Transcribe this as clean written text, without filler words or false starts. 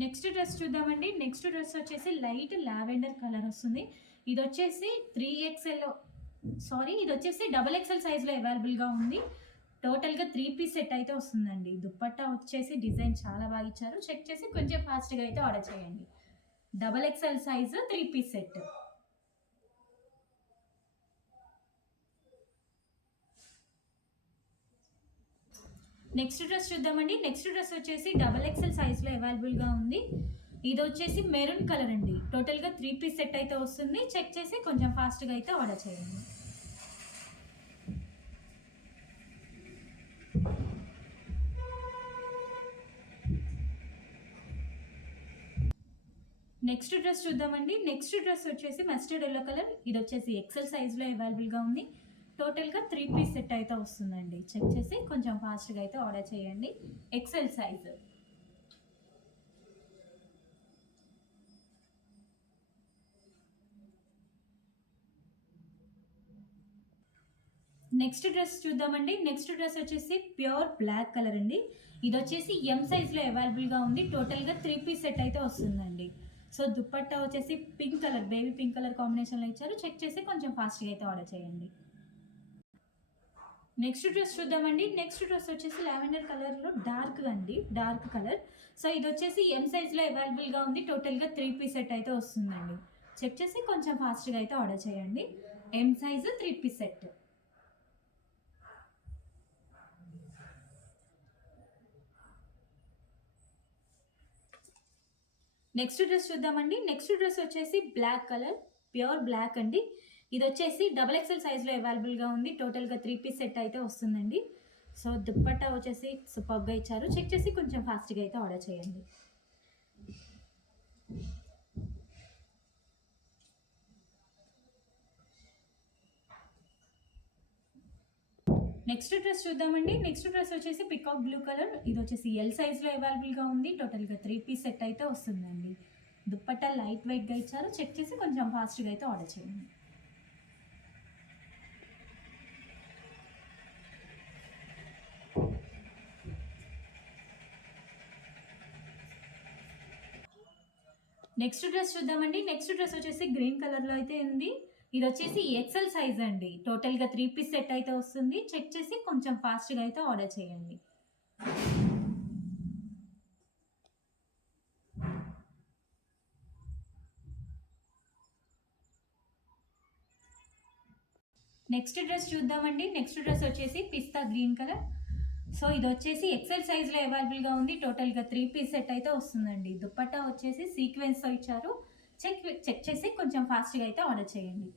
Next dress చూద్దామండి. Next dress వచ్చేసి light lavender colour వస్తుంది. ఇది వచ్చేసి 3XL ఇది వచ్చేసి డబల్ ఎక్స్ఎల్ సైజ్లో అవైలబుల్గా ఉంది. టోటల్గా 3 పీస్ సెట్ అయితే వస్తుందండి. దుప్పట్టా వచ్చేసి డిజైన్ చాలా బాగా ఇచ్చారు. చెక్ చేసి కొంచెం ఫాస్ట్గా అయితే ఆర్డర్ చేయండి. Double XL size 3 piece set. Next dress చూద్దామండి. నెక్స్ట్ డ్రెస్ వచ్చేసి డబల్ ఎక్స్ఎల్ సైజ్లో అవైలబుల్గా ఉంది. ఇది వచ్చేసి మెరూన్ కలర్ అండి. టోటల్గా 3 పీస్ సెట్ అయితే వస్తుంది. చెక్ చేసి కొంచెం ఫాస్ట్గా అయితే ఆర్డర్ చేయండి. నెక్స్ట్ డ్రెస్ చూద్దామండి. నెక్స్ట్ డ్రెస్ వచ్చేసి మస్టర్డ్ ఎల్లో కలర్. ఇది వచ్చేసి ఎక్సెల్ సైజ్లో అవైలబుల్గా ఉంది. టోటల్గా 3 పీస్ సెట్ అయితే వస్తుందండి. చెక్ చేసి కొంచెం ఫాస్ట్గా అయితే ఆర్డర్ చేయండి. XL size. నెక్స్ట్ డ్రెస్ చూద్దామండి. నెక్స్ట్ డ్రెస్ వచ్చేసి ప్యూర్ బ్లాక్ కలర్ అండి. ఇది వచ్చేసి ఎం సైజ్లో అవైలబుల్గా ఉంది. టోటల్గా 3 పీస్ సెట్ అయితే వస్తుందండి. సో దుప్పట్టా వచ్చేసి pink colour, baby pink colour కాంబినేషన్లో ఇచ్చారు. చెక్ చేసి కొంచెం ఫాస్ట్గా అయితే ఆర్డర్ చేయండి. నెక్స్ట్ డ్రెస్ చూద్దామండి. నెక్స్ట్ డ్రెస్ వచ్చేసి లావెండర్ కలర్లో డార్క్ అండి, డార్క్ కలర్. సో ఇది వచ్చేసి ఎం సైజ్లో అవైలబుల్గా ఉంది. టోటల్గా 3 పీస్ సెట్ అయితే వస్తుందండి. చెక్ చేసి కొంచెం ఫాస్ట్గా అయితే ఆర్డర్ చేయండి. M size 3 piece set. Next dress చూద్దామండి. నెక్స్ట్ డ్రెస్ వచ్చేసి బ్లాక్ కలర్, ప్యూర్ బ్లాక్ అండి. ఇది వచ్చేసి డబల్ ఎక్స్ఎల్ సైజ్లో అవైలబుల్గా ఉంది. టోటల్గా 3 పీస్ సెట్ అయితే వస్తుందండి. సో దుప్పట్టా వచ్చేసి సూపర్గా ఇచ్చారు. చెక్ చేసి కొంచెం ఫాస్ట్గా అయితే ఆర్డర్ చేయండి. నెక్స్ట్ డ్రెస్ చూద్దామండి. నెక్స్ట్ డ్రెస్ వచ్చేసి పికాక్ బ్లూ కలర్. ఇది వచ్చేసి ఎల్ సైజ్లో అవైలబుల్గా ఉంది. టోటల్గా 3 పీస్ సెట్ అయితే వస్తుందండి. దుప్పట్టా లైట్ వెయిట్గా ఇచ్చారు. చెక్ చేసి కొంచెం ఫాస్ట్గా అయితే ఆర్డర్ చేయండి. నెక్స్ట్ డ్రెస్ చూద్దామండి. నెక్స్ట్ డ్రెస్ వచ్చేసి గ్రీన్ కలర్లో అయితే ఉంది. ఇది వచ్చేసి ఎక్సెల్ సైజ్ అండి. టోటల్గా 3 పీస్ సెట్ అయితే వస్తుంది. చెక్ చేసి కొంచెం ఫాస్ట్గా అయితే ఆర్డర్ చేయండి. నెక్స్ట్ డ్రెస్ చూద్దామండి. నెక్స్ట్ డ్రెస్ వచ్చేసి పిస్తా గ్రీన్ కలర్. సో ఇది వచ్చేసి ఎక్సెల్ సైజ్లో అవైలబుల్గా ఉంది. టోటల్గా 3 పీస్ సెట్ అయితే వస్తుందండి. దుప్పట్టా వచ్చేసి సీక్వెన్స్తో ఇచ్చారు. చెక్ చేసి కొంచెం ఫాస్ట్గా అయితే ఆర్డర్ చేయండి.